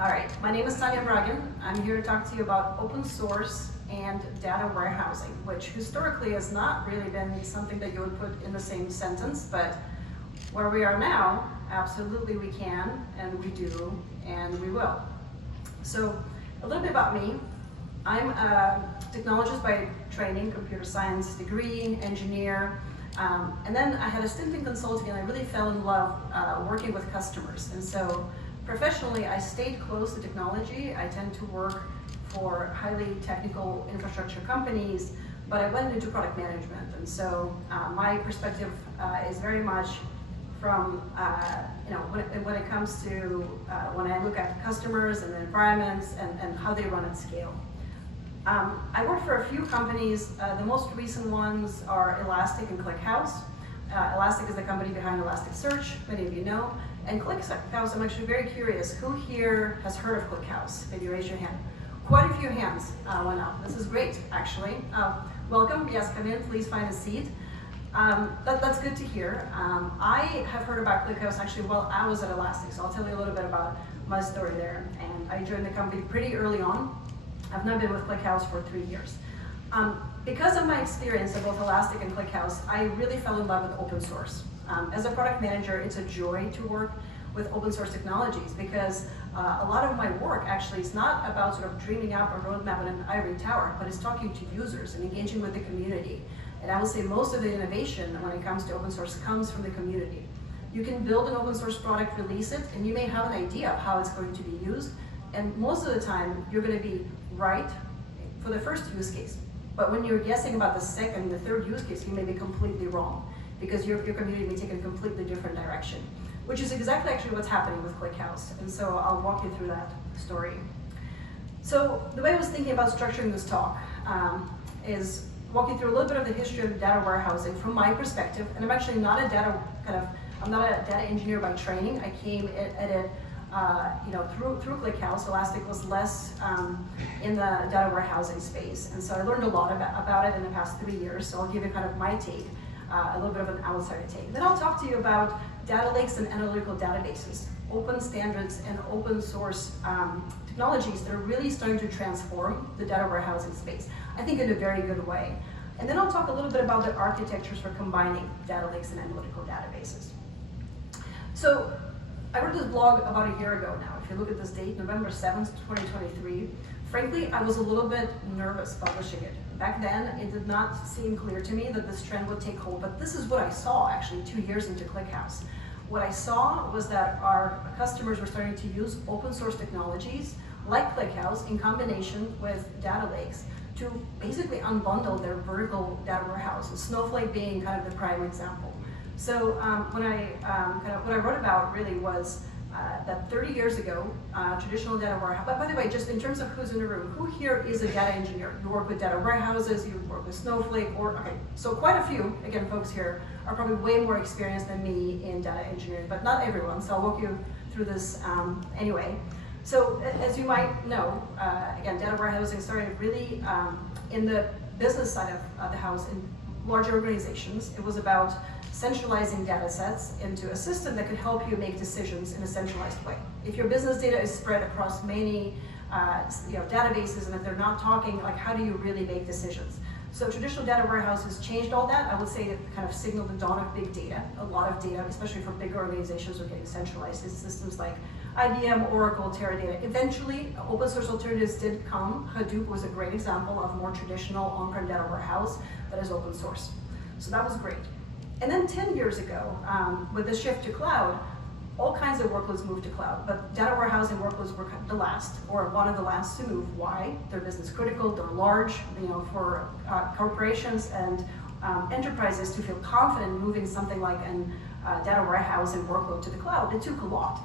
All right, my name is Tanya Bragin. I'm here to talk to you about open source and data warehousing, which historically has not really been something that you would put in the same sentence, but where we are now, absolutely we can, and we do, and we will. So a little bit about me. I'm a technologist by training, computer science degree, engineer, and then I had a stint in consulting and I really fell in love working with customers. And so professionally, I stayed close to technology. I tend to work for highly technical infrastructure companies, but I went into product management. And so my perspective is very much from, when it comes to when I look at customers and environments and how they run at scale. I worked for a few companies. The most recent ones are Elastic and Clickhouse. Elastic is the company behind Elasticsearch, many of you know. And Clickhouse, I'm actually very curious, who here has heard of Clickhouse? Maybe raise your hand. Quite a few hands went up. This is great, actually. Welcome, yes, come in, please find a seat. That's good to hear. I have heard about Clickhouse actually while I was at Elastic, so I'll tell you a little bit about my story there. And I joined the company pretty early on. I've now been with Clickhouse for 3 years. Because of my experience at both Elastic and Clickhouse, I really fell in love with open source. As a product manager, it's a joy to work with open source technologies because a lot of my work actually is not about sort of dreaming up a roadmap in an ivory tower, but it's talking to users and engaging with the community. And I will say most of the innovation when it comes to open source comes from the community. You can build an open source product, release it, and you may have an idea of how it's going to be used. And most of the time, you're going to be right for the first use case. But when you're guessing about the second and the third use case, you may be completely wrong because your community may take a completely different direction, which is exactly actually what's happening with Clickhouse. And so I'll walk you through that story. So the way I was thinking about structuring this talk is walk you through a little bit of the history of data warehousing from my perspective. And I'm actually not a I'm not a data engineer by training. I came at it through Clickhouse. Elastic was less in the data warehousing space. And so I learned a lot about it in the past 3 years. So I'll give you kind of my take, a little bit of an outsider take. Then I'll talk to you about data lakes and analytical databases, open standards and open source technologies that are really starting to transform the data warehousing space, I think in a very good way. And then I'll talk a little bit about the architectures for combining data lakes and analytical databases. So I wrote this blog about a year ago now. If you look at this date, November 7th, 2023, frankly, I was a little bit nervous publishing it. Back then, it did not seem clear to me that this trend would take hold, but this is what I saw actually 2 years into Clickhouse. What I saw was that our customers were starting to use open source technologies like Clickhouse in combination with data lakes to basically unbundle their vertical data warehouses, Snowflake being kind of the prime example. So what I wrote about really was that 30 years ago, traditional data warehouse, but by the way, just in terms of who's in the room, who here is a data engineer? You work with data warehouses, you work with Snowflake, okay, so quite a few, again, folks here are probably way more experienced than me in data engineering, but not everyone, so I'll walk you through this anyway. So as you might know, again, data warehousing started really in the business side of the house in larger organizations. It was about centralizing data sets into a system that could help you make decisions in a centralized way. If your business data is spread across many databases and if they're not talking, like how do you really make decisions? So traditional data warehouses changed all that. I would say it kind of signaled the dawn of big data. A lot of data, especially for big organizations, are getting centralized in systems like IBM, Oracle, Teradata. Eventually, open source alternatives did come. Hadoop was a great example of more traditional on-prem data warehouse that is open source. So that was great. And then 10 years ago, with the shift to cloud, all kinds of workloads moved to cloud, but data warehousing workloads were the last, or one of the last to move. Why? They're business critical, they're large, for corporations and enterprises to feel confident moving something like a data warehousing workload to the cloud. It took a lot.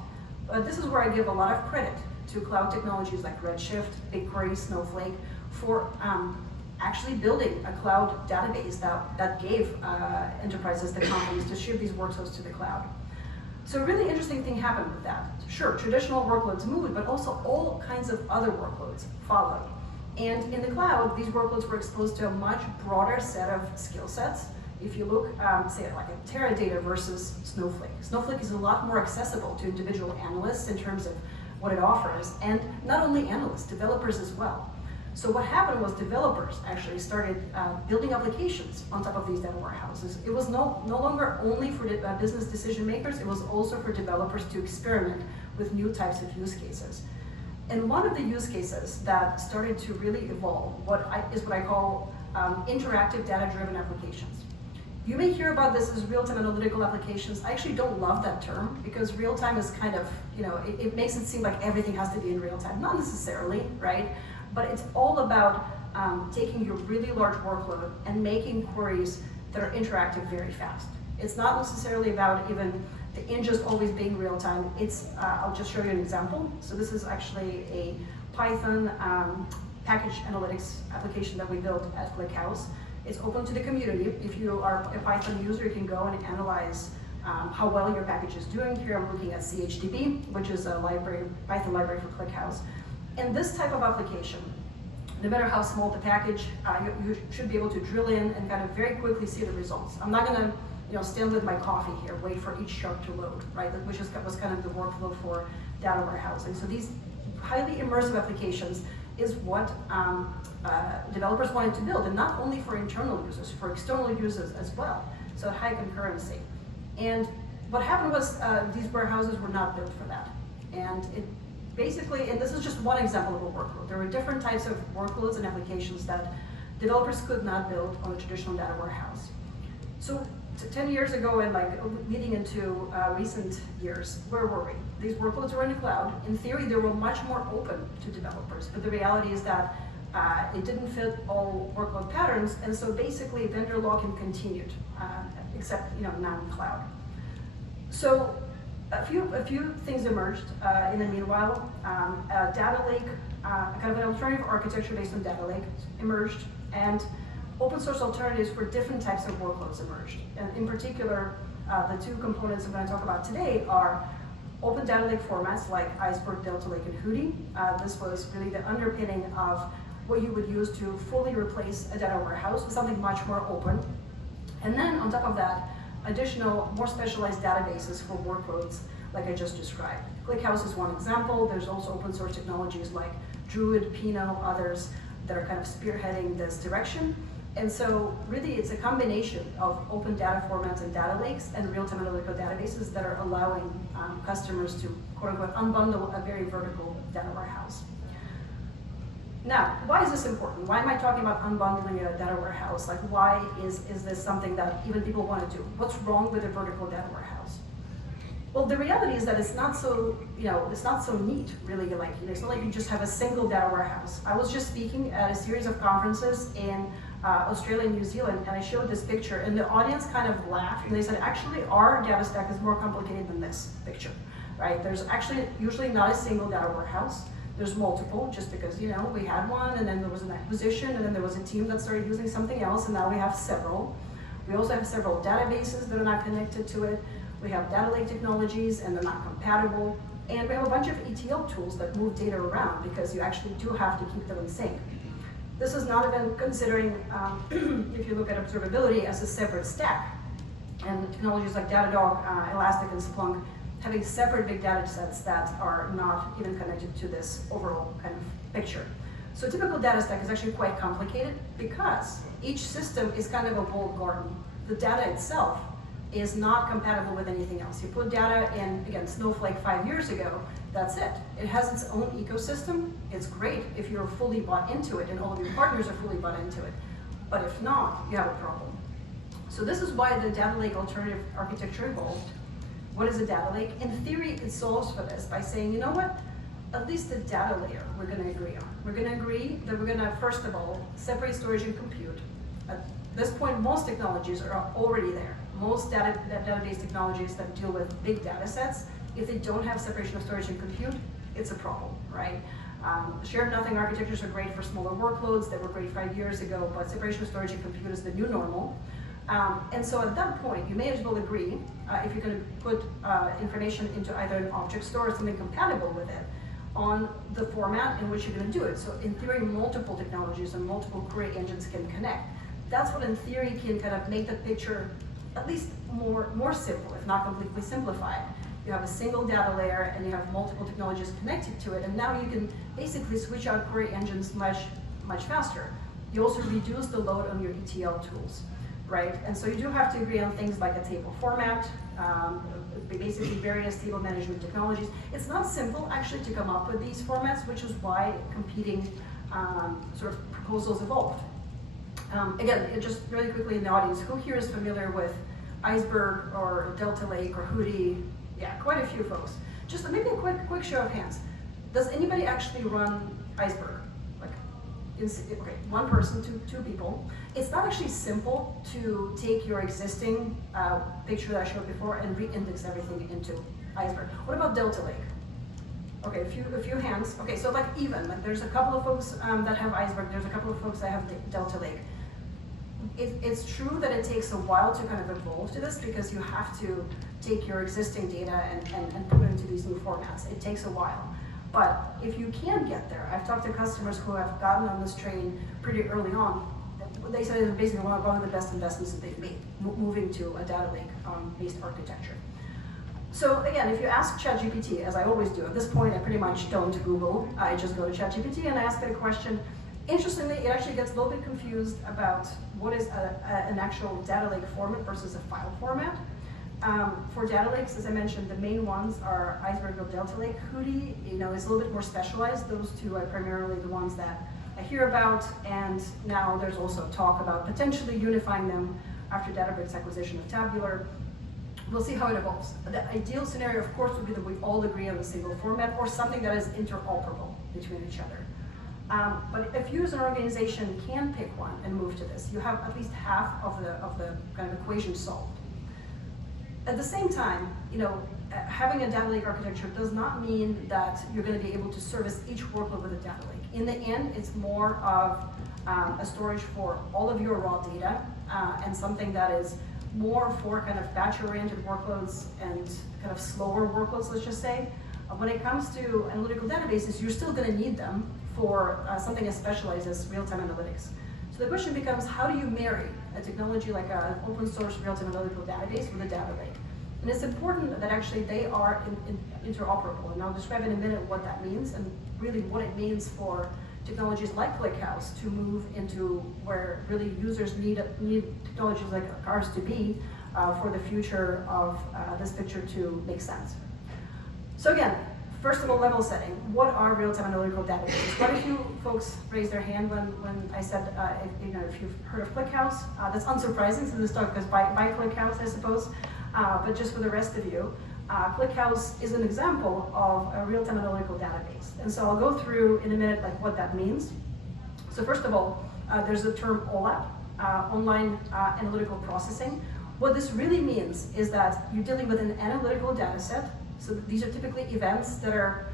But this is where I give a lot of credit to cloud technologies like Redshift, BigQuery, Snowflake, for actually building a cloud database that gave enterprises the confidence to ship these workloads to the cloud. So a really interesting thing happened with that. Sure, traditional workloads moved, but also all kinds of other workloads followed. And in the cloud, these workloads were exposed to a much broader set of skill sets. If you look, say, like a Teradata versus Snowflake. Snowflake is a lot more accessible to individual analysts in terms of what it offers, and not only analysts, developers as well. So what happened was developers actually started building applications on top of these data warehouses. It was no longer only for business decision makers, it was also for developers to experiment with new types of use cases. And one of the use cases that started to really evolve is what I call interactive data-driven applications. You may hear about this as real-time analytical applications. I actually don't love that term because real-time is kind of, it makes it seem like everything has to be in real time. Not necessarily, right? But it's all about taking your really large workload and making queries that are interactive very fast. It's not necessarily about even the ingest always being real time. It's, I'll just show you an example. So this is actually a Python package analytics application that we built at Clickhouse. It's open to the community. If you are a Python user, you can go and analyze how well your package is doing. Here I'm looking at CHDB, which is a Python library for Clickhouse. And this type of application, no matter how small the package, you should be able to drill in and kind of very quickly see the results. I'm not gonna stand with my coffee here, wait for each chart to load, right? Which was kind of the workflow for data warehousing. So these highly immersive applications is what developers wanted to build, and not only for internal users, for external users as well. So high concurrency. And what happened was these warehouses were not built for that. And it basically, and this is just one example of a workload. There were different types of workloads and applications that developers could not build on a traditional data warehouse. So 10 years ago and leading into recent years, where were we? These workloads were in the cloud. In theory, they were much more open to developers, but the reality is that it didn't fit all workload patterns, and so basically vendor lock-in continued, except not in cloud. So a few things emerged in the meanwhile. A data lake, kind of an alternative architecture based on data lake emerged, and open source alternatives for different types of workloads emerged. And in particular, the two components I'm going to talk about today are open data lake formats like Iceberg, datalake, and Hudi. This was really the underpinning of what you would use to fully replace a data warehouse with something much more open. And then on top of that, additional, more specialized databases for workloads like I just described. Clickhouse is one example. There's also open source technologies like Druid, Pinot, others that are kind of spearheading this direction. And so really it's a combination of open data formats and data lakes and real-time analytical databases that are allowing customers to quote unquote unbundle a very vertical data warehouse. Now, why is this important? Why am I talking about unbundling a data warehouse? Like, why is this something that even people want to do? What's wrong with a vertical data warehouse? Well, the reality is that it's not so, it's not so neat, really. It's not like you just have a single data warehouse. I was just speaking at a series of conferences in Australia and New Zealand, and I showed this picture, and the audience kind of laughed, and they said, actually, our data stack is more complicated than this picture, right? There's actually usually not a single data warehouse. There's multiple, just because, we had one, and then there was an acquisition, and then there was a team that started using something else, and now we have several. We also have several databases that are not connected to it. We have data lake technologies, and they're not compatible. And we have a bunch of ETL tools that move data around, because you actually do have to keep them in sync. This is not even considering, if you look at observability as a separate stack, and technologies like Datadog, Elastic, and Splunk, having separate big data sets that are not even connected to this overall kind of picture. So a typical data stack is actually quite complicated because each system is kind of a walled garden. The data itself is not compatible with anything else. You put data in, again, Snowflake 5 years ago, that's it. It has its own ecosystem. It's great if you're fully bought into it and all of your partners are fully bought into it. But if not, you have a problem. So this is why the data lake alternative architecture evolved. What is a data lake? In theory, it solves for this by saying, you know what? At least the data layer we're going to agree on. We're going to agree that we're going to, first of all, separate storage and compute. At this point, most technologies are already there. Most database technologies that deal with big data sets, if they don't have separation of storage and compute, it's a problem, right? Shared nothing architectures are great for smaller workloads. They were great 5 years ago, but separation of storage and compute is the new normal. And so at that point, you may as well agree, if you're going to put information into either an object store or something compatible with it, on the format in which you're going to do it. So in theory, multiple technologies and multiple query engines can connect. That's what in theory can kind of make the picture at least more simple, if not completely simplified. you have a single data layer, and you have multiple technologies connected to it, and now you can basically switch out query engines much faster. You also reduce the load on your ETL tools, right? And so you do have to agree on things like a table format, basically various table management technologies. It's not simple actually to come up with these formats, which is why competing sort of proposals evolved. Again, just really quickly in the audience, who here is familiar with Iceberg or Delta Lake or Hudi? Yeah, quite a few folks. Just maybe a quick show of hands. Does anybody actually run Iceberg? Okay, one person, two people. It's not actually simple to take your existing picture that I showed before and re-index everything into Iceberg. What about Delta Lake? Okay, a few hands. Okay, so like there's a couple of folks that have Iceberg, there's a couple of folks that have Delta Lake. It's true that it takes a while to kind of evolve to this because you have to take your existing data and put it into these new formats. It takes a while. But if you can get there, I've talked to customers who have gotten on this train pretty early on. They said it's basically one of the best investments that they've made, moving to a data lake-based architecture. So again, if you ask ChatGPT, as I always do, at this point I pretty much don't Google, I just go to ChatGPT and I ask it a question. Interestingly, it actually gets a little bit confused about what is an actual data lake format versus a file format. For data lakes, as I mentioned, the main ones are Iceberg or Delta Lake. Hudi, is a little bit more specialized. Those two are primarily the ones that I hear about, and now there's also talk about potentially unifying them after Databricks acquisition of Tabular. We'll see how it evolves. The ideal scenario, of course, would be that we all agree on a single format or something that is interoperable between each other. But if you as an organization can pick one and move to this, you have at least half of the kind of equation solved. At the same time, having a data lake architecture does not mean that you're going to be able to service each workload with a data lake. In the end, it's more of a storage for all of your raw data and something that is more for kind of batch-oriented workloads and kind of slower workloads, let's just say. When it comes to analytical databases, you're still going to need them for something as specialized as real-time analytics. So the question becomes, how do you marry a technology like an open source real-time analytical database with a data lake? And it's important that actually they are interoperable. And I'll describe in a minute what that means and really what it means for technologies like Clickhouse to move into where really users need technologies like ours to be for the future of this picture to make sense. So again, first of all, level setting. What are real-time analytical databases? Quite a few folks raised their hand when I said, if you've heard of Clickhouse. That's unsurprising, so this talk is by Clickhouse, I suppose. But just for the rest of you, Clickhouse is an example of a real-time analytical database. And so I'll go through in a minute what that means. So first of all, there's the term OLAP, online analytical processing. What this really means is that you're dealing with an analytical data set. So these are typically events that are,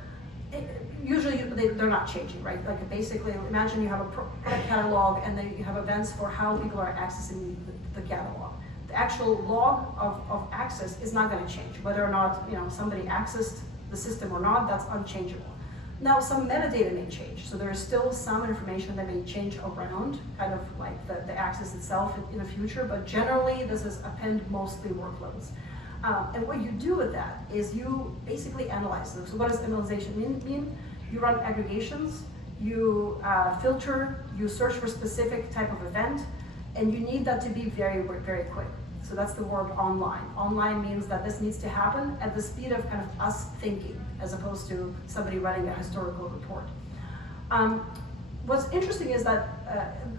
usually they're not changing, right? Like basically, imagine you have a product catalog and then you have events for how people are accessing the catalog. The actual log of access is not going to change. Whether or not somebody accessed the system or not, that's unchangeable. Now some metadata may change, so there is still some information that may change around, kind of like the access itself in the future, but generally this is append mostly workloads. And what you do with that is you basically analyze them. So what does analyzation mean? You run aggregations, you filter, you search for specific type of event, and you need that to be very, very quick. So that's the word online. Online means that this needs to happen at the speed of kind of us thinking, as opposed to somebody writing a historical report. What's interesting is that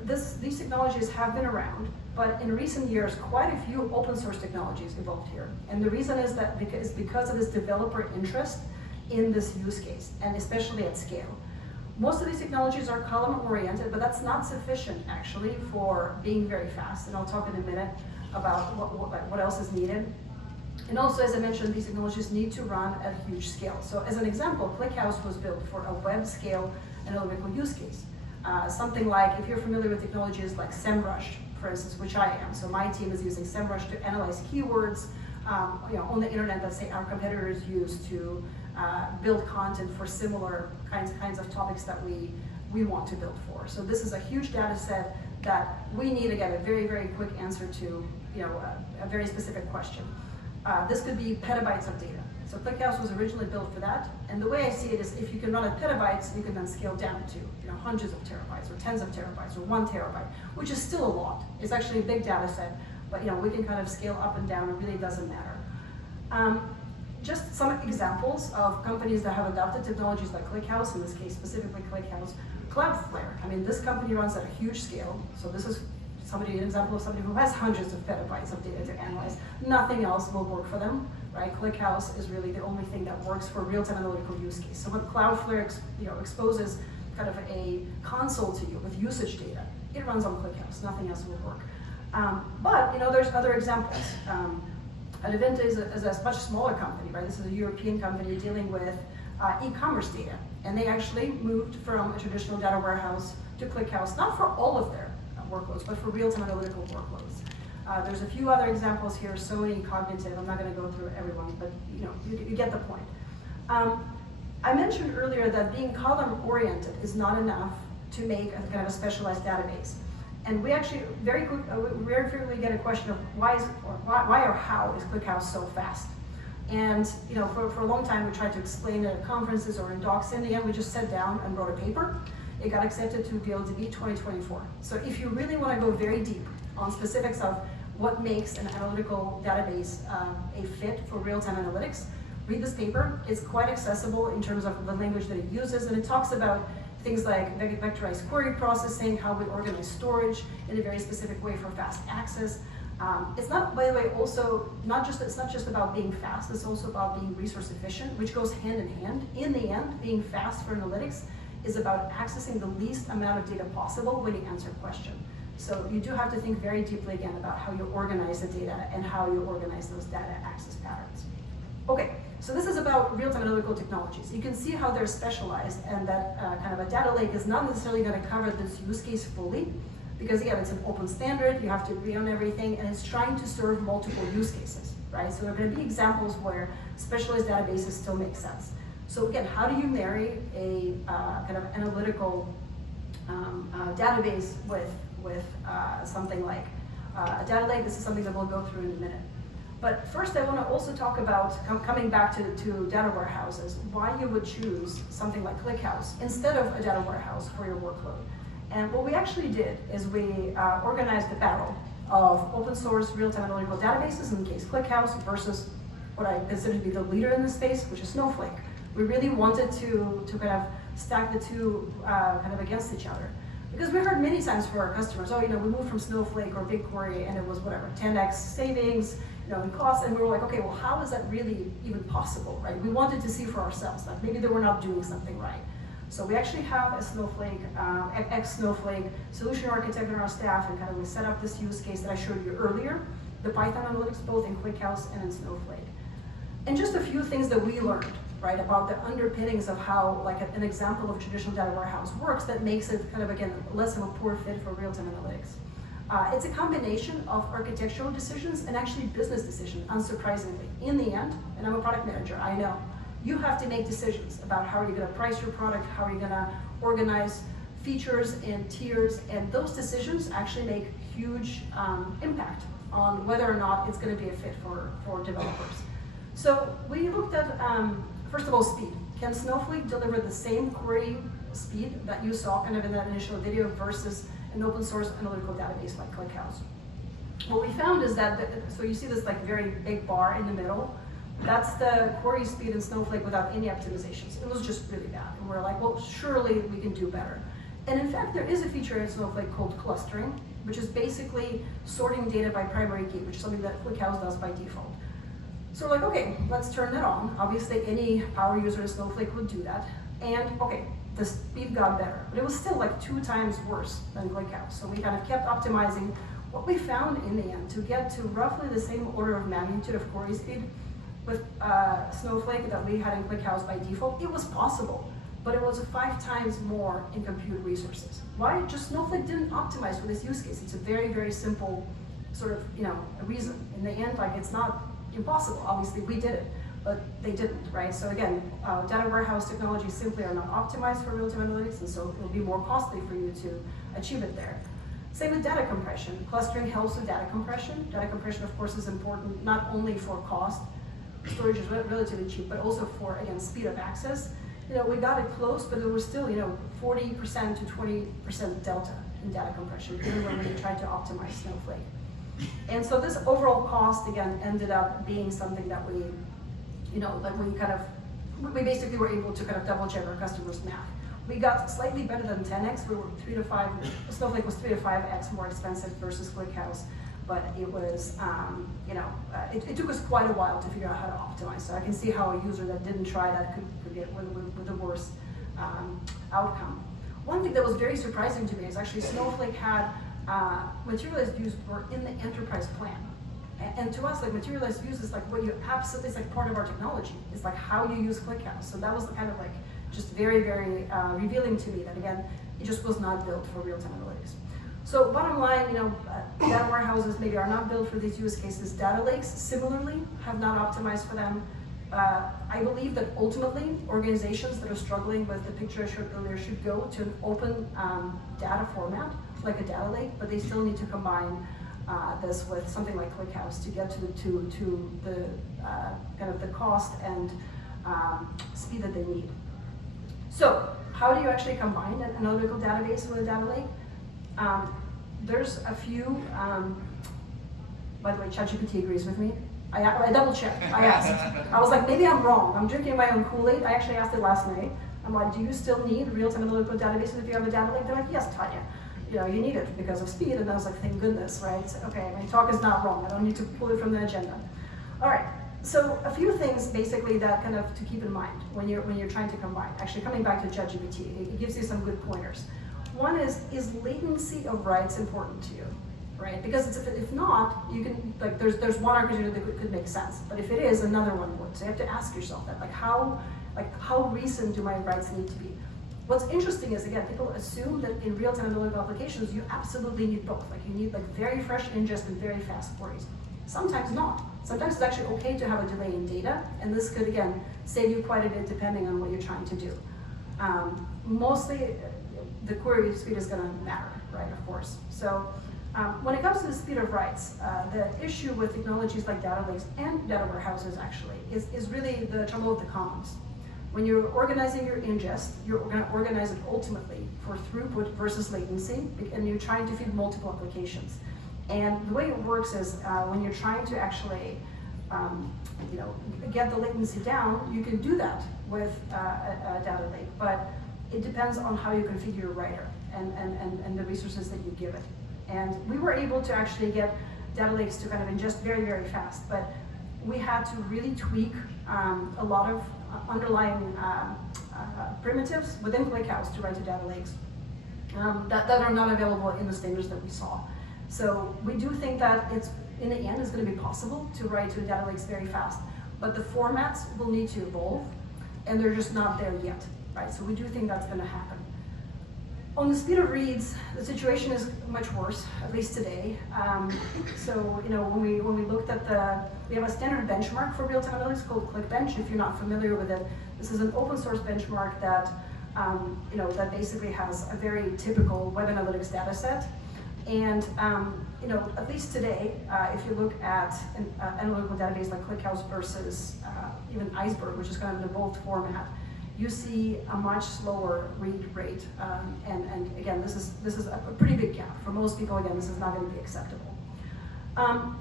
these technologies have been around, but in recent years, quite a few open source technologies evolved here. And the reason is that because of this developer interest in this use case, and especially at scale. Most of these technologies are column-oriented, but that's not sufficient, actually, for being very fast. And I'll talk in a minute about what else is needed. And also, as I mentioned, these technologies need to run at huge scale. So as an example, Clickhouse was built for a web scale analytical use case. Something like, if you're familiar with technologies like SEMrush, for instance, which I am. So my team is using SEMrush to analyze keywords on the internet that, say, our competitors use to build content for similar kinds of topics that we want to build for. So this is a huge data set that we need, again, a very, very quick answer to a very specific question. This could be petabytes of data. So Clickhouse was originally built for that, and the way I see it is if you can run at petabytes, you can then scale down to hundreds of terabytes or tens of terabytes or 1 terabyte, which is still a lot. It's actually a big data set, but we can kind of scale up and down. It really doesn't matter. Just some examples of companies that have adopted technologies like Clickhouse, in this case specifically Clickhouse. Cloudflare, I mean, this company runs at a huge scale, so this is an example of somebody who has hundreds of petabytes of data to analyze. Nothing else will work for them, right? Clickhouse is really the only thing that works for real-time analytical use case. So when Cloudflare exposes kind of a console to you with usage data, it runs on Clickhouse. Nothing else will work. But there's other examples. Adventa is a much smaller company, right? This is a European company dealing with e-commerce data. And they actually moved from a traditional data warehouse to Clickhouse, not for all of their workloads, but for real-time analytical workloads. There's a few other examples here, Sony, Cognitive. I'm not going to go through everyone, but you get the point. I mentioned earlier that being column-oriented is not enough to make a kind of a specialized database. And we actually very frequently get a question of why or how is Clickhouse so fast? And for a long time we tried to explain it at conferences or in docs. In the end, we just sat down and wrote a paper. It got accepted to BLDB 2024. So if you really want to go very deep on specifics of what makes an analytical database a fit for real-time analytics, read this paper. It's quite accessible in terms of the language that it uses, and it talks about things like vectorized query processing, how we organize storage in a very specific way for fast access. It's not, by the way, also it's not just about being fast, it's also about being resource efficient, which goes hand in hand. In the end, being fast for analytics is about accessing the least amount of data possible when you answer a question. So you do have to think very deeply again about how you organize the data and how you organize those data access patterns. Okay, so this is about real-time analytical technologies. You can see how they're specialized, and that kind of a data lake is not necessarily going to cover this use case fully, because again, it's an open standard, you have to agree on everything, and it's trying to serve multiple use cases, right? So there are going to be examples where specialized databases still make sense. So again, how do you marry a kind of analytical database with something like a data lake? This is something that we'll go through in a minute. But first, I want to also talk about, coming back to data warehouses, why you would choose something like Clickhouse instead of a data warehouse for your workload. And what we actually did is we organized the battle of open source real-time analytical databases, in the case Clickhouse, versus what I consider to be the leader in the space, which is Snowflake. We really wanted to kind of stack the two kind of against each other. Because we heard many times from our customers, we moved from Snowflake or BigQuery and it was whatever, 10x savings, in cost, and we were like, okay, well, how is that really even possible, right? We wanted to see for ourselves, like maybe they were not doing something right. So we actually have a Snowflake, ex-Snowflake solution architect on our staff, and kind of we set up this use case that I showed you earlier, the Python analytics, both in Clickhouse and in Snowflake. And just a few things that we learned, right, about the underpinnings of how, like, an example of traditional data warehouse works that makes it kind of, again, less of a poor fit for real-time analytics. It's a combination of architectural decisions and actually business decisions, unsurprisingly. In the end, and I'm a product manager, I know, you have to make decisions about how are you going to price your product, how are you going to organize features and tiers, and those decisions actually make huge impact on whether or not it's going to be a fit for developers. So we looked at, first of all, speed. Can Snowflake deliver the same query speed that you saw kind of in that initial video versus an open source analytical database like Clickhouse? What we found is that, so you see this like very big bar in the middle, that's the query speed in Snowflake without any optimizations. It was just really bad. And we're like, well, surely we can do better. And in fact, there is a feature in Snowflake called clustering, which is basically sorting data by primary key, which is something that Clickhouse does by default. So we're like, okay, let's turn that on. Obviously, any power user in Snowflake would do that. And okay, the speed got better, but it was still like 2 times worse than Clickhouse. So we kind of kept optimizing. What we found in the end, to get to roughly the same order of magnitude of query speed with Snowflake that we had in Clickhouse by default, it was possible, but it was 5 times more in compute resources. Why? Just Snowflake didn't optimize for this use case. It's a very, very simple sort of, reason. In the end, like, it's not impossible. Obviously, we did it, but they didn't, right? So again, data warehouse technologies simply are not optimized for real-time analytics, and so it'll be more costly for you to achieve it there. Same with data compression. Clustering helps with data compression. Data compression, of course, is important not only for cost, storage is relatively cheap, but also for, again, speed of access. We got it close, but it was still, 40% to 20% delta in data compression, even when we tried to optimize Snowflake. And so this overall cost, again, ended up being something that we, we basically were able to kind of double check our customers' math. We got slightly better than 10x. We were 3 to 5, Snowflake was 3 to 5x more expensive versus ClickHouse, but it was, it took us quite a while to figure out how to optimize. So I can see how a user that didn't try that could get with the worst outcome. One thing that was very surprising to me is actually Snowflake had materialized views were in the enterprise plan. And to us, like materialized views is like what you absolutely, it's like part of our technology. It's like how you use ClickHouse. So that was kind of like just very, very revealing to me that again, it just was not built for real-time analytics. So bottom line, data warehouses maybe are not built for these use cases. Data lakes, similarly, have not optimized for them. I believe that ultimately, organizations that are struggling with the picture I showed earlier should go to an open data format, like a data lake, but they still need to combine this with something like ClickHouse to get to the kind of the cost and speed that they need. So how do you actually combine an analytical database with a data lake? There's a few, by the way, ChatGPT agrees with me. I double checked, I asked. I was like, maybe I'm wrong. I'm drinking my own Kool-Aid. I actually asked it last night. I'm like, do you still need real-time analytical databases if you have a data lake? They're like, yes, Tanya. You need it because of speed. And I was like, thank goodness, right? Okay, my talk is not wrong. I don't need to pull it from the agenda. All right, so a few things basically that kind of to keep in mind when you're trying to combine. Actually, coming back to ChatGPT, it gives you some good pointers. One is latency of writes important to you, right? Because if not, you can, like, there's one architecture that could make sense, but if it is, another one would. So you have to ask yourself that, how recent do my writes need to be? What's interesting is, again, people assume that in real-time analytical applications, you absolutely need both. Like, you need like very fresh ingest and very fast queries. Sometimes not. Sometimes it's actually okay to have a delay in data, and this could, again, save you quite a bit depending on what you're trying to do. Mostly, the query speed is gonna matter, right, of course. So when it comes to the speed of writes, the issue with technologies like data lakes and data warehouses actually is really the trouble of the commons. When you're organizing your ingest, you're gonna organize it ultimately for throughput versus latency, and you're trying to feed multiple applications. And the way it works is when you're trying to actually get the latency down, you can do that with a data lake, but it depends on how you configure your writer and the resources that you give it. And we were able to actually get data lakes to kind of ingest very, very fast, but we had to really tweak a lot of underlying primitives within ClickHouse to write to data lakes that are not available in the standards that we saw. So we do think that it's, in the end, it's going to be possible to write to data lakes very fast, but the formats will need to evolve, and they're just not there yet, right? So we do think that's going to happen. On the speed of reads, the situation is much worse, at least today. So when we looked at we have a standard benchmark for real-time analytics called ClickBench. If you're not familiar with it, this is an open source benchmark that that basically has a very typical web analytics data set. And at least today, if you look at an analytical database like ClickHouse versus even Iceberg, which is kind of an evolved format, you see a much slower read rate, and again, this is a pretty big gap. For most people, again, this is not going to be acceptable.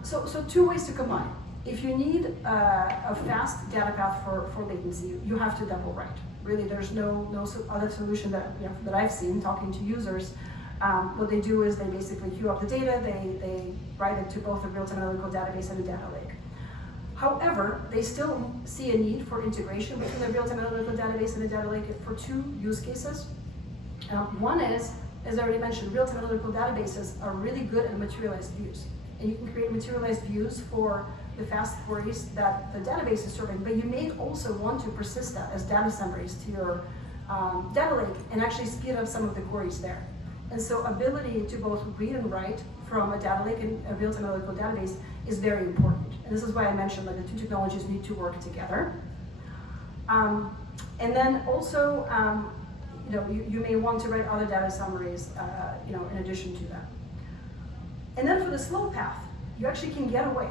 So two ways to combine. If you need a fast data path for latency, you have to double write. Really, there's no other solution that I've seen talking to users. What they do is they basically queue up the data, they write it to both a real-time analytical database and a data lake. However, they still see a need for integration between the real-time analytical database and the data lake for two use cases. One is, as I already mentioned, real-time analytical databases are really good at materialized views. And you can create materialized views for the fast queries that the database is serving, but you may also want to persist that as data summaries to your data lake and actually speed up some of the queries there. And so ability to both read and write from a data lake and a real-time analytical database is very important. And this is why I mentioned that the two technologies need to work together. And then also, you may want to write other data summaries, in addition to that. And then for the slow path, you actually can get away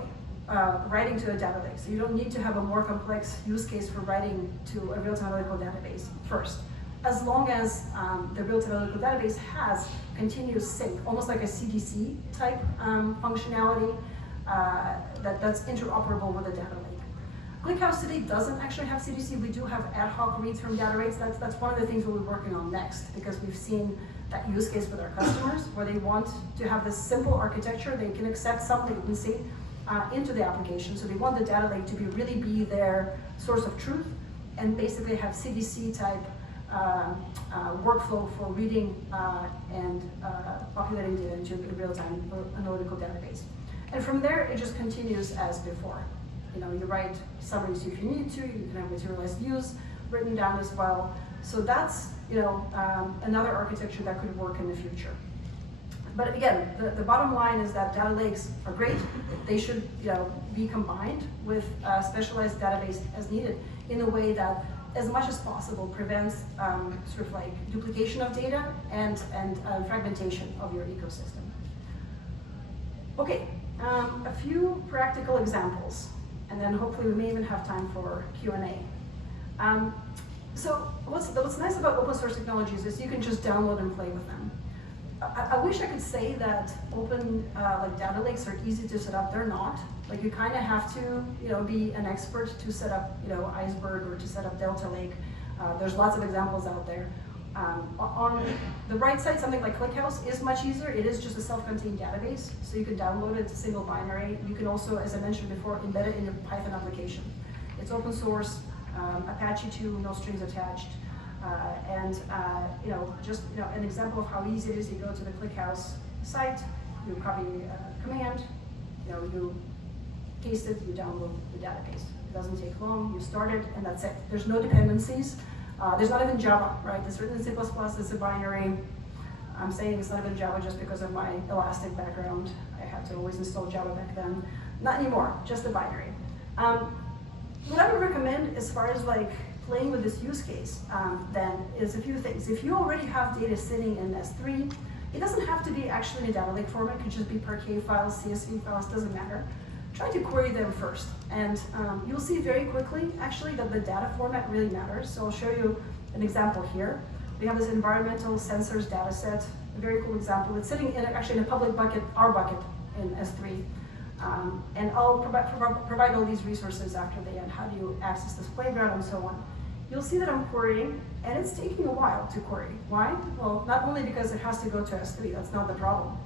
writing to a data lake. So you don't need to have a more complex use case for writing to a real-time analytical database first. As long as the real-time analytical database has continuous sync, almost like a CDC type functionality that's interoperable with the data lake. Clickhouse today doesn't actually have CDC. We do have ad hoc reads from data lakes. That's one of the things we'll be working on next, because we've seen that use case with our customers where they want to have this simple architecture. They can accept some latency into the application. So they want the data lake to really be their source of truth and basically have CDC type workflow for reading and populating data into a real-time analytical database. And from there, it just continues as before. You write summaries if you need to. You can have materialized views written down as well. So that's another architecture that could work in the future. But again, the bottom line is that data lakes are great. They should be combined with a specialized database as needed in a way that, as much as possible, prevents sort of like duplication of data and fragmentation of your ecosystem. Okay, a few practical examples, and then hopefully we may even have time for Q&A. So what's nice about open source technologies is you can just download and play with them. I wish I could say that open data lakes are easy to set up. They're not. Like, you kind of have to be an expert to set up Iceberg or to set up Delta Lake. There's lots of examples out there. On the right side, something like Clickhouse is much easier. It is just a self-contained database, so you can download it. It's a single binary. You can also, as I mentioned before, embed it in your Python application. It's open source, Apache 2, no strings attached. Just an example of how easy it is. You go to the Clickhouse site, you copy a command, you paste it, you download the database. It doesn't take long. You start it, and that's it. There's no dependencies. There's not even Java, right? It's written in C++. It's a binary. I'm saying it's not even Java just because of my Elastic background. I had to always install Java back then. Not anymore. Just a binary. What I would recommend as far as playing with this use case then is a few things. If you already have data sitting in S3, it doesn't have to be actually in a data lake format. It could just be Parquet files, CSV files, doesn't matter. Try to query them first. And you'll see very quickly, actually, that the data format really matters. So I'll show you an example here. We have this environmental sensors data set, a very cool example. It's sitting actually in a public bucket, our bucket in S3. And I'll provide all these resources after the end. How do you access this playground and so on. You'll see that I'm querying, and it's taking a while to query. Why? Well, not only because it has to go to S3, that's not the problem.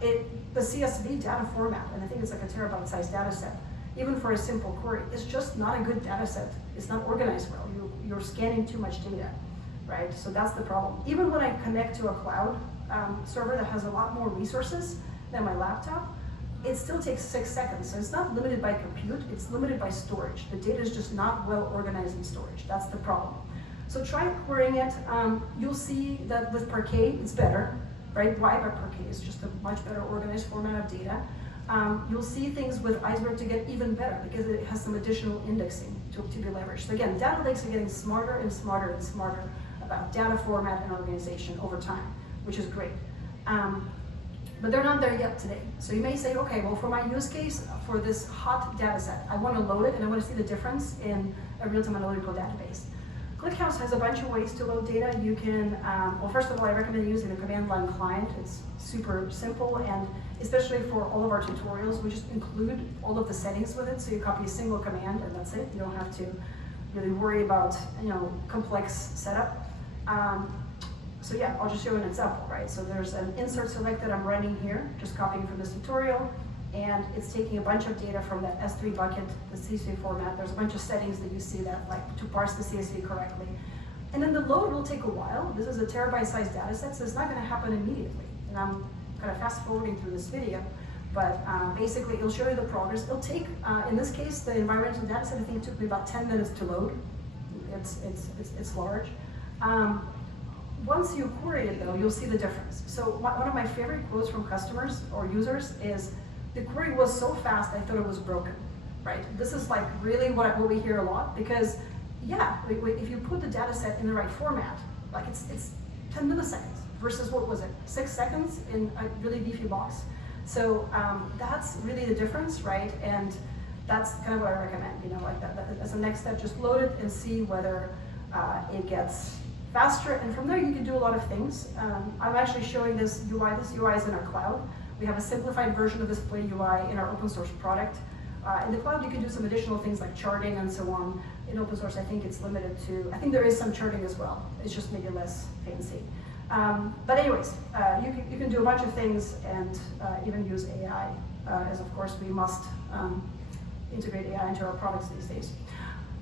The CSV data format, and I think it's like a terabyte size data set, even for a simple query, is just not a good data set. It's not organized well. You're scanning too much data, right? So that's the problem. Even when I connect to a cloud server that has a lot more resources than my laptop, it still takes 6 seconds. So it's not limited by compute, it's limited by storage. The data is just not well organized in storage. That's the problem. So try querying it. You'll see that with Parquet, it's better, right? Why? But Parquet is just a much better organized format of data. You'll see things with Iceberg to get even better because it has some additional indexing to be leveraged. So again, data lakes are getting smarter and smarter and smarter about data format and organization over time, which is great. But they're not there yet today. So you may say, okay, well, for my use case, for this hot data set, I want to load it and I want to see the difference in a real-time analytical database. Clickhouse has a bunch of ways to load data. You can, well, first of all, I recommend using a command line client. It's super simple, and especially for all of our tutorials, we just include all of the settings with it. So you copy a single command and that's it. You don't have to really worry about, complex setup. So yeah, I'll just show you an example, right? So there's an insert select that I'm running here, just copying from this tutorial, and it's taking a bunch of data from that S3 bucket, the CSV format. There's a bunch of settings that you see that, to parse the CSV correctly. And then the load will take a while. This is a terabyte sized data set, so it's not gonna happen immediately. And I'm kind of fast forwarding through this video, but basically it'll show you the progress. It'll take, in this case, the environmental data set, I think it took me about 10 minutes to load. It's large. Once you query it, though, you'll see the difference. So one of my favorite quotes from customers or users is, the query was so fast, I thought it was broken, right? This is really what we hear a lot, because yeah, if you put the data set in the right format, it's 10 milliseconds versus what was it, 6 seconds in a really beefy box. So that's really the difference, right? And that's kind of what I recommend, like that as a next step, just load it and see whether it gets faster. And from there, you can do a lot of things. I'm actually showing this UI. This UI is in our cloud. We have a simplified version of this Play UI in our open source product. In the cloud, you can do some additional things like charting and so on. In open source, I think it's limited to, I think there is some charting as well. It's just maybe less fancy. But anyways, you can do a bunch of things and even use AI, as of course we must integrate AI into our products these days.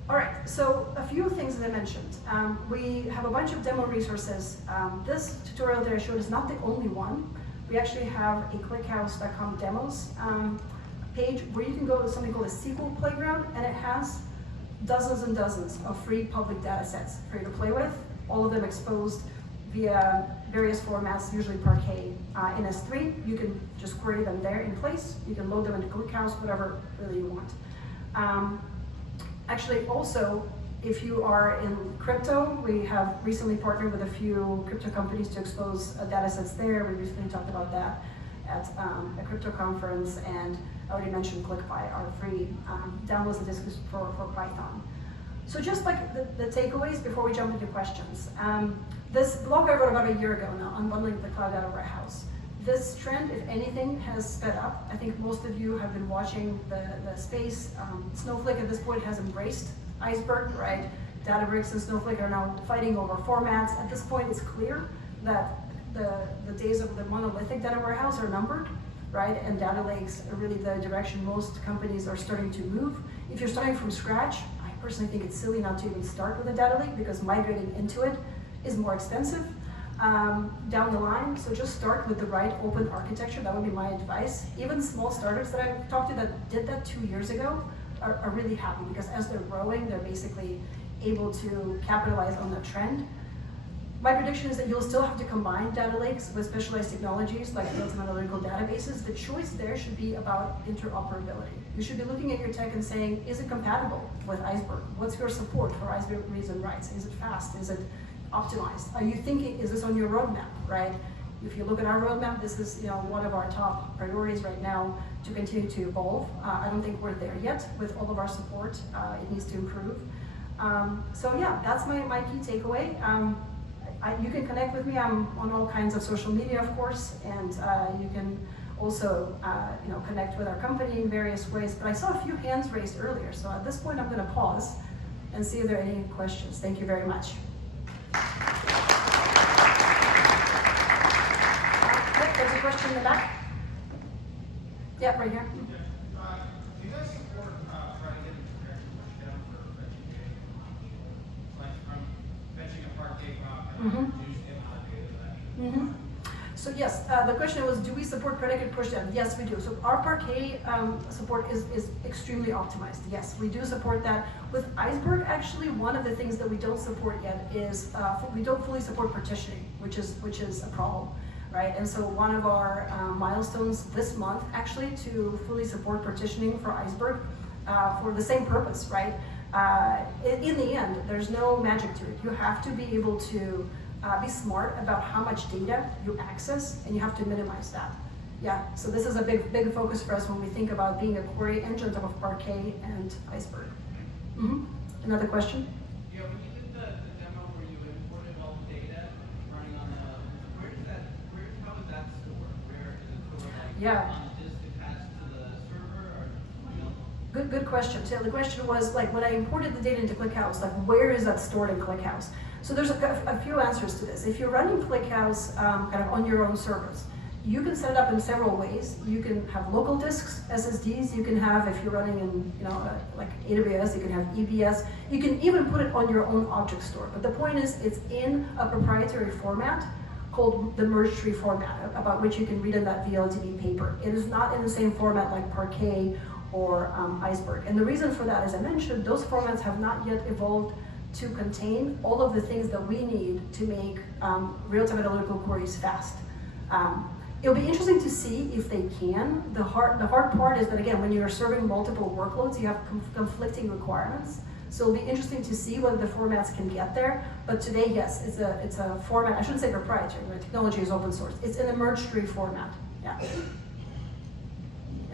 All right, so a few things that I mentioned. We have a bunch of demo resources. This tutorial that I showed is not the only one. We actually have a clickhouse.com demos page where you can go to something called a SQL playground, and it has dozens and dozens of free public data sets for you to play with, all of them exposed via various formats, usually Parquet in S3. You can just query them there in place. You can load them into Clickhouse, whatever really you want. Actually, also, if you are in crypto, we have recently partnered with a few crypto companies to expose data sets there. We recently talked about that at a crypto conference, and I already mentioned ClickPy, our free downloads and disks for Python. So just like the takeaways before we jump into questions. This blog I wrote about a year ago now, Unbundling the Cloud Data Warehouse. This trend, if anything, has sped up. I think most of you have been watching the space. Snowflake at this point has embraced Iceberg, right? Databricks and Snowflake are now fighting over formats. At this point, it's clear that the days of the monolithic data warehouse are numbered, right? And data lakes are really the direction most companies are starting to move. If you're starting from scratch, I personally think it's silly not to even start with a data lake because migrating into it is more expensive down the line. So just start with the right open architecture. That would be my advice. Even small startups that I've talked to that did that 2 years ago are really happy because as they're growing, they're basically able to capitalize on the trend. My prediction is that you'll still have to combine data lakes with specialized technologies like real-time analytical databases. The choice there should be about interoperability. You should be looking at your tech and saying, is it compatible with Iceberg? What's your support for Iceberg reads and writes? Is it fast? Is it optimized? Are you thinking, is this on your roadmap, right? If you look at our roadmap, this is one of our top priorities right now to continue to evolve. I don't think we're there yet with all of our support. It needs to improve. So yeah, that's my key takeaway. You can connect with me. I'm on all kinds of social media, of course, and you can also connect with our company in various ways. But I saw a few hands raised earlier, so at this point I'm going to pause and see if there are any questions. Thank you very much. There's a question in the back. Yeah, right here. Do you guys support Bragin compared to push down for fetching data? Like from fetching a Parquet prop and reduce the amount of data that So yes, the question was, do we support predicate pushdown? Yes, we do. So our Parquet support is extremely optimized. Yes, we do support that. With Iceberg, actually, one of the things that we don't support yet is we don't fully support partitioning, which is a problem, right? And so one of our milestones this month, actually, to fully support partitioning for Iceberg for the same purpose, right? In the end, there's no magic to it. You have to be able to be smart about how much data you access, and you have to minimize that. Yeah, so this is a big focus for us when we think about being a query engine on top of Parquet and Iceberg. Another question? Yeah, when you did the demo where you imported all the data running on the, how is that stored? Where is it stored, like on a disk attached to the server, or Good question. So the question was, like, when I imported the data into Clickhouse, like, where is that stored in Clickhouse? So there's a few answers to this. If you're running Clickhouse kind of on your own servers, you can set it up in several ways. You can have local disks, SSDs. You can have, if you're running in like AWS, you can have EBS. You can even put it on your own object store. But the point is, it's in a proprietary format called the merge tree format, about which you can read in that VLDB paper. It is not in the same format like Parquet or Iceberg. And the reason for that, as I mentioned, those formats have not yet evolved to contain all of the things that we need to make real-time analytical queries fast. It'll be interesting to see if they can. The hard part is that, again, when you're serving multiple workloads, you have conflicting requirements. So it'll be interesting to see whether the formats can get there. But today, yes, it's a format. I shouldn't say proprietary. The technology is open source. It's in a merge tree format. Yeah.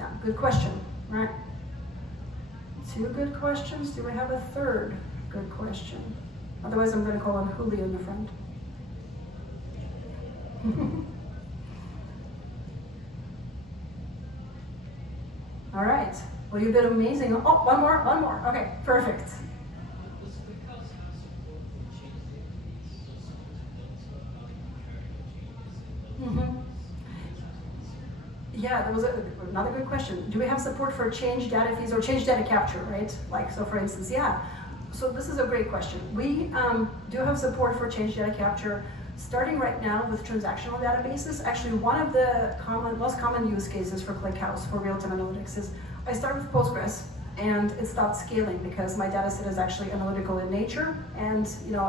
Yeah, good question, right? 2 good questions. Do we have a third good question? Otherwise, I'm going to call on Hudi and your friend. All right. Well, you've been amazing. Oh, one more. Okay, perfect. Does Clickhouse have support for change data feeds? So someone who's done stuff about contractual changes in Yeah, that was another good question. Do we have support for change data feeds or change data capture, right? Like, so for instance, yeah. So this is a great question. We do have support for change data capture, starting right now with transactional databases. Actually, one of the most common use cases for Clickhouse for real-time analytics is I start with Postgres, and it stopped scaling because my data set is actually analytical in nature, and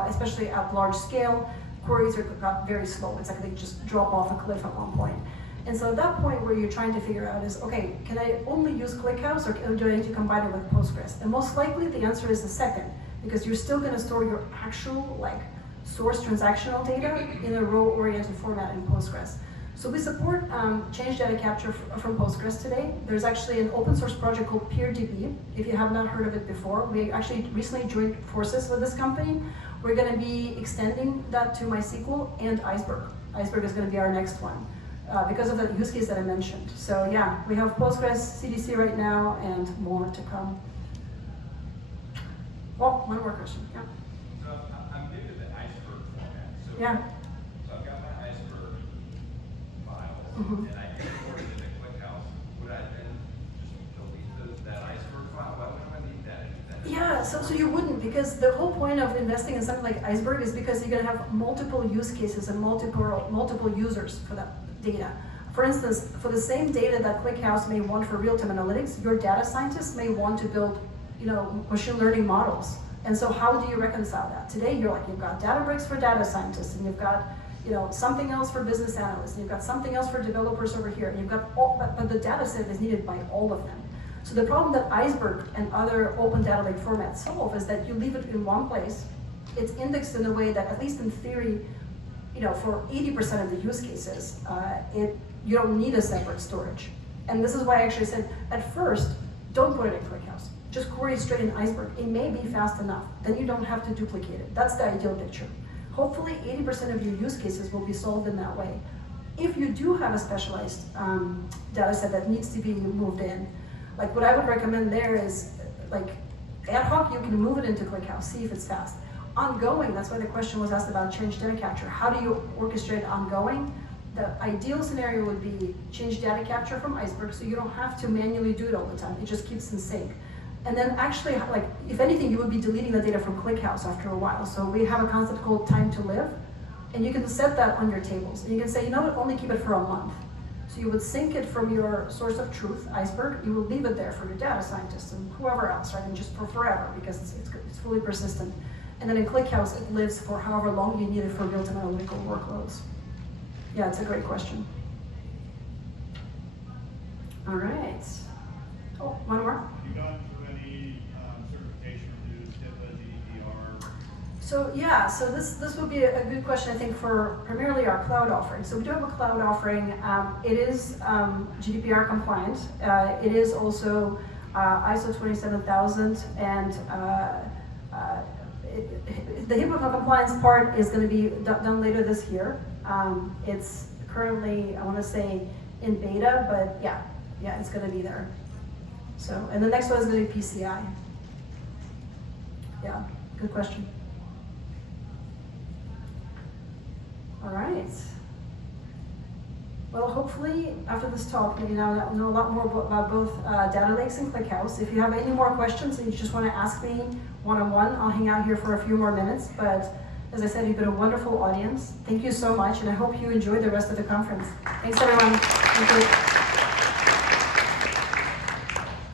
especially at large scale, queries got very slow. It's like they just drop off a cliff at one point. And so at that point where you're trying to figure out is, okay, can I only use Clickhouse or do I need to combine it with Postgres? And most likely the answer is the second, because you're still going to store your actual source transactional data in a row-oriented format in Postgres. So we support change data capture from Postgres today. There's actually an open source project called PeerDB. If you have not heard of it before, we actually recently joined forces with this company. We're going to be extending that to MySQL and Iceberg. Iceberg is going to be our next one. Because of the use case that I mentioned. So yeah, we have Postgres, CDC right now, and more to come. Oh, one more question, yeah. So I'm new to the Iceberg format. So, Yeah. So I've got my Iceberg files, and I import it into Clickhouse. Would I then just delete that Iceberg file? Why would I need that? Yeah, so you wouldn't, because the whole point of investing in something like Iceberg is because you're going to have multiple use cases and multiple users for that data. For instance, for the same data that Clickhouse may want for real-time analytics, your data scientists may want to build, machine learning models. And so how do you reconcile that? Today, you've got Databricks for data scientists, and you've got, something else for business analysts, and you've got something else for developers over here, and you've got but the data set is needed by all of them. So the problem that Iceberg and other open data lake formats solve is that you leave it in one place. It's indexed in a way that, at least in theory, for 80% of the use cases, you don't need a separate storage. And this is why I actually said, at first, don't put it in Clickhouse. Just query straight in Iceberg. It may be fast enough. Then you don't have to duplicate it. That's the ideal picture. Hopefully, 80% of your use cases will be solved in that way. If you do have a specialized data set that needs to be moved in, what I would recommend there is, ad hoc, you can move it into Clickhouse, see if it's fast. Ongoing, that's why the question was asked about change data capture. How do you orchestrate ongoing? The ideal scenario would be change data capture from Iceberg, so you don't have to manually do it all the time. It just keeps in sync. And then actually, if anything, you would be deleting the data from Clickhouse after a while. So we have a concept called time to live, and you can set that on your tables. And you can say, only keep it for a month. So you would sync it from your source of truth, Iceberg. You will leave it there for your data scientists and whoever else, right? And just for forever, because it's fully persistent. And then in Clickhouse, it lives for however long you need it for real-time analytical workloads. Yeah, it's a great question. All right. Oh, one more. Have you gone through any certification reviews, HIPAA, GDPR? So this would be a good question, I think, for primarily our cloud offering. So we do have a cloud offering. It is GDPR compliant. It is also ISO 27000, and the HIPAA compliance part is going to be done later this year. It's currently, I want to say, in beta, but yeah, it's going to be there. So, and the next one is going to be PCI. Yeah, good question. All right. Well, hopefully after this talk, you now know a lot more about both data lakes and Clickhouse. If you have any more questions and you just want to ask me one-on-one, I'll hang out here for a few more minutes. But as I said, you've been a wonderful audience. Thank you so much, and I hope you enjoy the rest of the conference. Thanks, everyone. Thank you.